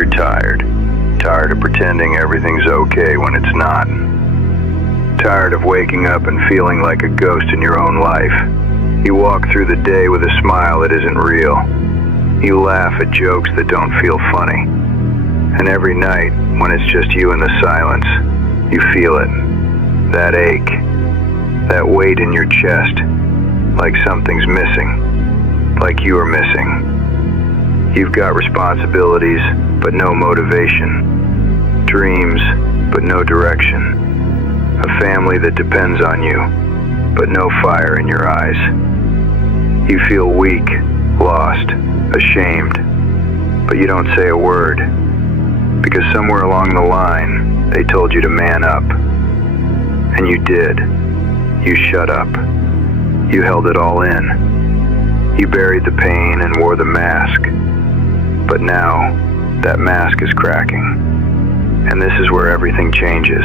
You're tired. Tired of pretending everything's okay when it's not. Tired of waking up and feeling like a ghost in your own life. You walk through the day with a smile that isn't real. You laugh at jokes that don't feel funny. And every night, when it's just you in the silence, you feel it. That ache. That weight in your chest. Like something's missing. Like you are missing. You've got responsibilities, but no motivation. Dreams, but no direction. A family that depends on you, but no fire in your eyes. You feel weak, lost, ashamed, but you don't say a word, because somewhere along the line, they told you to man up. And you did. You shut up. You held it all in. You buried the pain and wore the mask. But now, that mask is cracking. And this is where everything changes.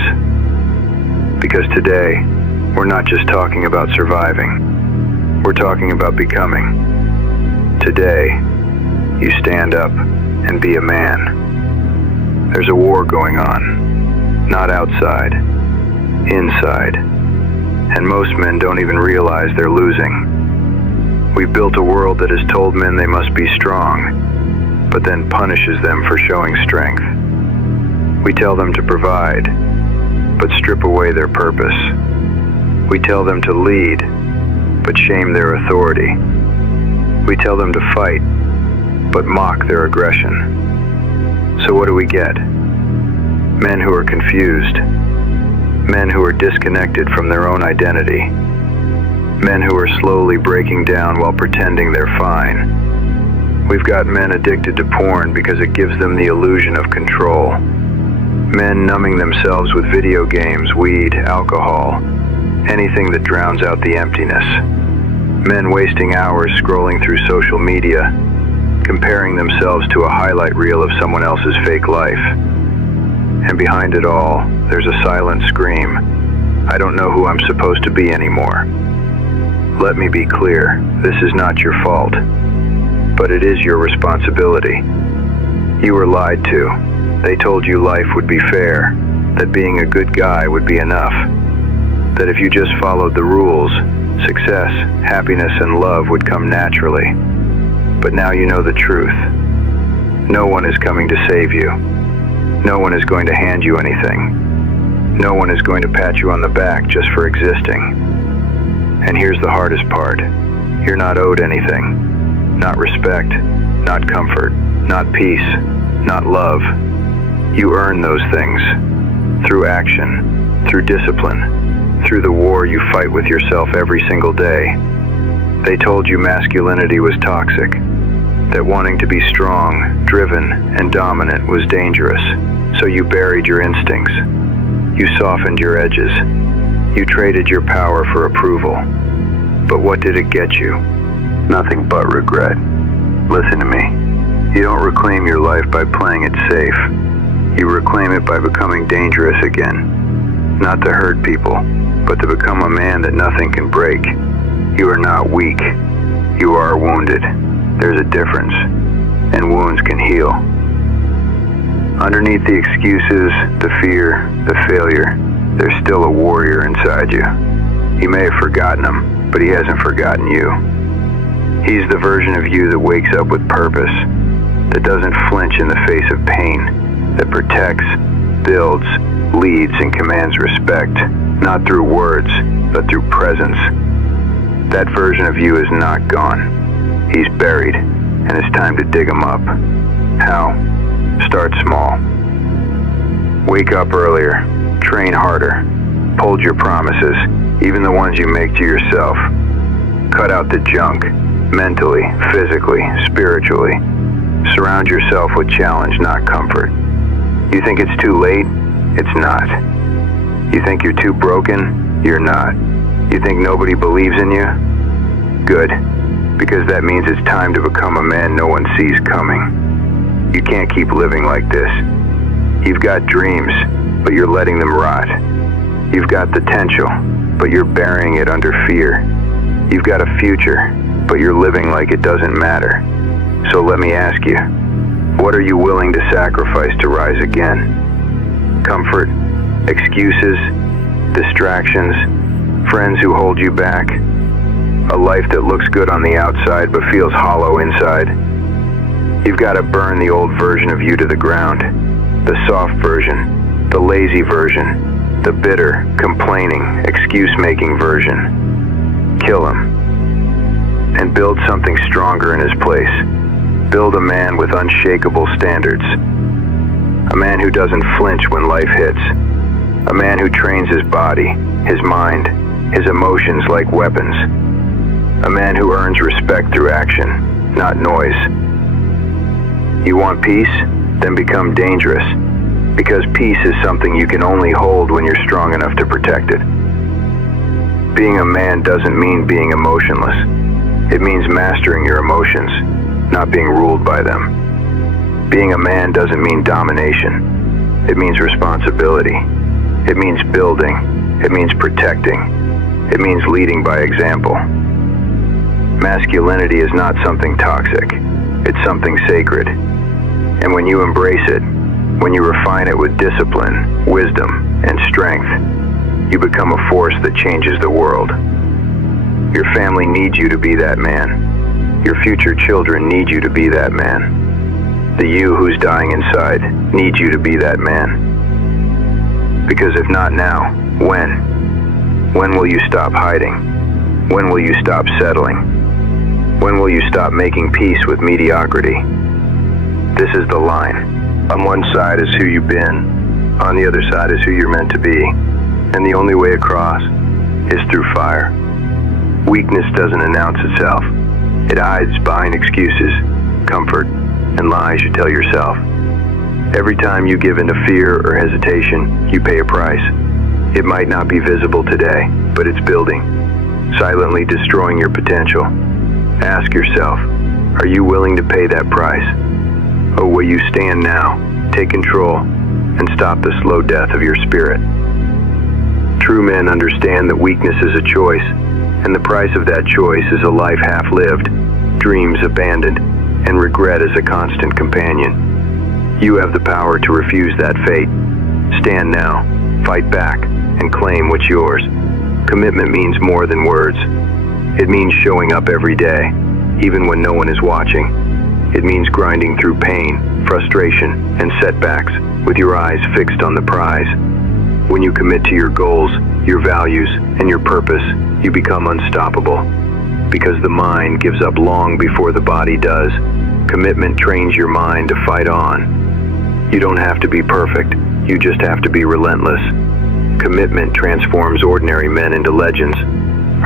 Because today, we're not just talking about surviving. We're talking about becoming. Today, you stand up and be a man. There's a war going on. Not outside. Inside. And most men don't even realize they're losing. We've built a world that has told men they must be strong, but then punishes them for showing strength. We tell them to provide, but strip away their purpose. We tell them to lead, but shame their authority. We tell them to fight, but mock their aggression. So what do we get? Men who are confused. Men who are disconnected from their own identity. Men who are slowly breaking down while pretending they're fine. We've got men addicted to porn because it gives them the illusion of control. Men numbing themselves with video games, weed, alcohol, anything that drowns out the emptiness. Men wasting hours scrolling through social media, comparing themselves to a highlight reel of someone else's fake life. And behind it all, there's a silent scream. I don't know who I'm supposed to be anymore. Let me be clear, this is not your fault, but it is your responsibility. You were lied to. They told you life would be fair, that being a good guy would be enough, that if you just followed the rules, success, happiness, and love would come naturally. But now you know the truth. No one is coming to save you. No one is going to hand you anything. No one is going to pat you on the back just for existing. And here's the hardest part. You're not owed anything. Not respect, not comfort, not peace, not love. You earn those things. Through action, through discipline, through the war you fight with yourself every single day. They told you masculinity was toxic, that wanting to be strong, driven, and dominant was dangerous, so you buried your instincts. You softened your edges. You traded your power for approval. But what did it get you? Nothing but regret. Listen to me. You don't reclaim your life by playing it safe. You reclaim it by becoming dangerous again. Not to hurt people, but to become a man that nothing can break. You are not weak. You are wounded. There's a difference, and wounds can heal. Underneath the excuses, the fear, the failure, there's still a warrior inside you. He may have forgotten him, but he hasn't forgotten you. He's the version of you that wakes up with purpose, that doesn't flinch in the face of pain, that protects, builds, leads, and commands respect, not through words, but through presence. That version of you is not gone. He's buried, and it's time to dig him up. How? Start small. Wake up earlier. Train harder. Hold your promises, even the ones you make to yourself. Cut out the junk, mentally, physically, spiritually. Surround yourself with challenge, not comfort. You think it's too late? It's not. You think you're too broken? You're not. You think nobody believes in you? Good. Because that means it's time to become a man no one sees coming. You can't keep living like this. You've got dreams, but you're letting them rot. You've got potential, but you're burying it under fear. You've got a future, but you're living like it doesn't matter. So let me ask you, What are you willing to sacrifice to rise again? Comfort, excuses, distractions, friends who hold you back, a life that looks good on the outside but feels hollow inside. You've got to burn the old version of you to the ground, the soft version, the lazy version, the bitter, complaining, excuse-making version. Kill him and build something stronger in his place. Build a man with unshakable standards. A man who doesn't flinch when life hits. A man who trains his body, his mind, his emotions like weapons. A man who earns respect through action, not noise. You want peace? Then become dangerous. Because peace is something you can only hold when you're strong enough to protect it. Being a man doesn't mean being emotionless. It means mastering your emotions, not being ruled by them. Being a man doesn't mean domination. It means responsibility. It means building. It means protecting. It means leading by example. Masculinity is not something toxic. It's something sacred. And when you embrace it, when you refine it with discipline, wisdom, and strength, you become a force that changes the world. Your family needs you to be that man. Your future children need you to be that man. The you who's dying inside needs you to be that man. Because if not now, when? When will you stop hiding? When will you stop settling? When will you stop making peace with mediocrity? This is the line. On one side is who you've been. On the other side is who you're meant to be. And the only way across is through fire. Weakness doesn't announce itself. It hides behind excuses, comfort, and lies you tell yourself. Every time you give in to fear or hesitation, you pay a price. It might not be visible today, but it's building, silently destroying your potential. Ask yourself, are you willing to pay that price? Or will you stand now, take control, and stop the slow death of your spirit? True men understand that weakness is a choice, and the price of that choice is a life half-lived, dreams abandoned, and regret as a constant companion. You have the power to refuse that fate. Stand now, fight back, and claim what's yours. Commitment means more than words. It means showing up every day, even when no one is watching. It means grinding through pain, frustration, and setbacks with your eyes fixed on the prize. When you commit to your goals, your values, and your purpose, you become unstoppable. Because the mind gives up long before the body does. Commitment trains your mind to fight on. You don't have to be perfect. You just have to be relentless. Commitment transforms ordinary men into legends.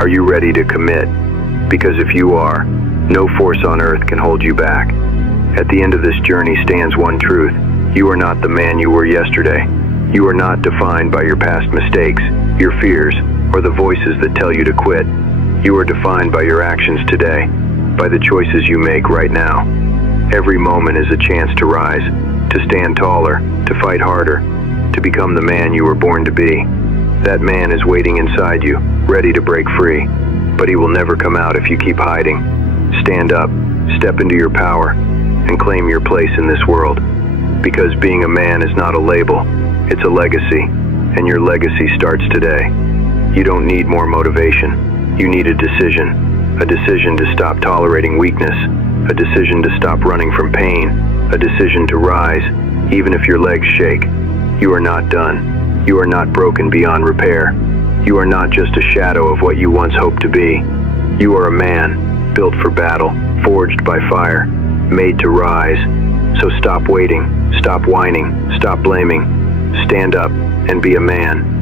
Are you ready to commit? Because if you are, no force on earth can hold you back. At the end of this journey stands one truth. You are not the man you were yesterday. You are not defined by your past mistakes, your fears, or the voices that tell you to quit. You are defined by your actions today, by the choices you make right now. Every moment is a chance to rise, to stand taller, to fight harder, to become the man you were born to be. That man is waiting inside you, ready to break free, but he will never come out if you keep hiding. Stand up, step into your power, and claim your place in this world. Because being a man is not a label, it's a legacy, and your legacy starts today. You don't need more motivation. You need a decision to stop tolerating weakness, a decision to stop running from pain, a decision to rise, even if your legs shake. You are not done. You are not broken beyond repair. You are not just a shadow of what you once hoped to be. You are a man, built for battle, forged by fire, made to rise. So stop waiting, stop whining, stop blaming. Stand up and be a man.